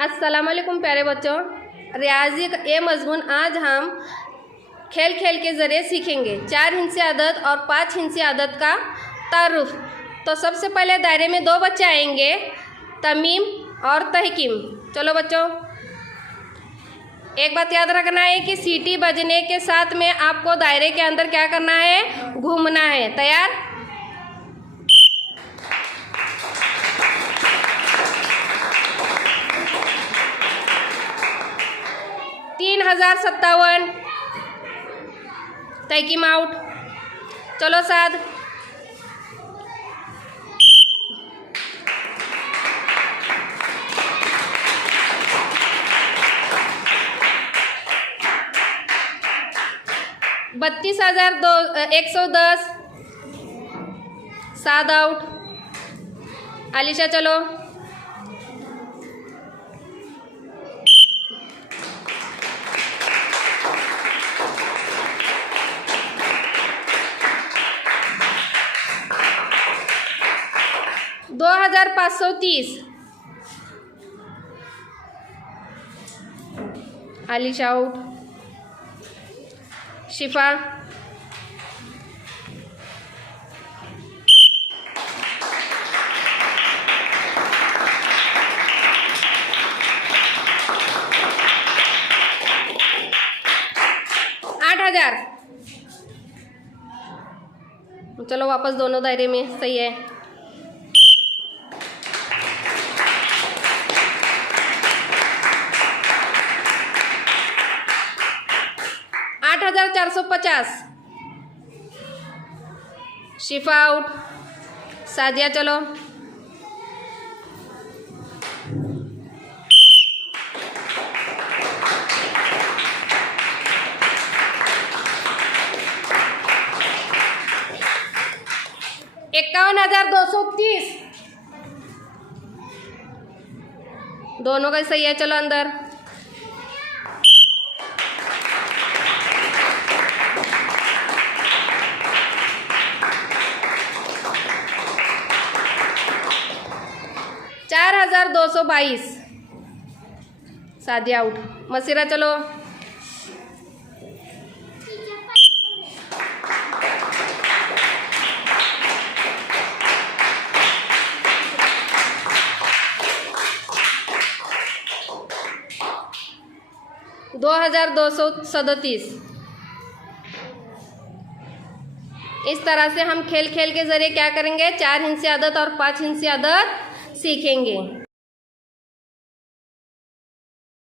अस्सलाम वालेकुम प्यारे बच्चों, रियाजी का ये मजमून आज हम खेल खेल के ज़रिए सीखेंगे। 4 हिंसी आदत और 5 हिंसी आदत का तारुफ। तो सबसे पहले दायरे में 2 बच्चे आएंगे, तमीम और तहकीम। चलो बच्चों, एक बात याद रखना है कि सीटी बजने के साथ में आपको दायरे के अंदर क्या करना है, घूमना है। तैयार? तीन 3057। तहकीम आउट। चलो साद। बत्तीस 110। साद आउट। आलिशा चलो। दो 2530। आलिशा आउट। शिफा। $8000। चलो वापस दोनों दायरे में। सही है। $8450। शिफा आउट। सादिया चलो। $51,230। दोनों का सही है। चलो अंदर। $4222। सादिया आउट। मसीरा चलो। $2237। इस तरह से हम खेल खेल के जरिए क्या करेंगे, 4 हिंसी आदत और 5 हिंसी आदत सीखेंगे।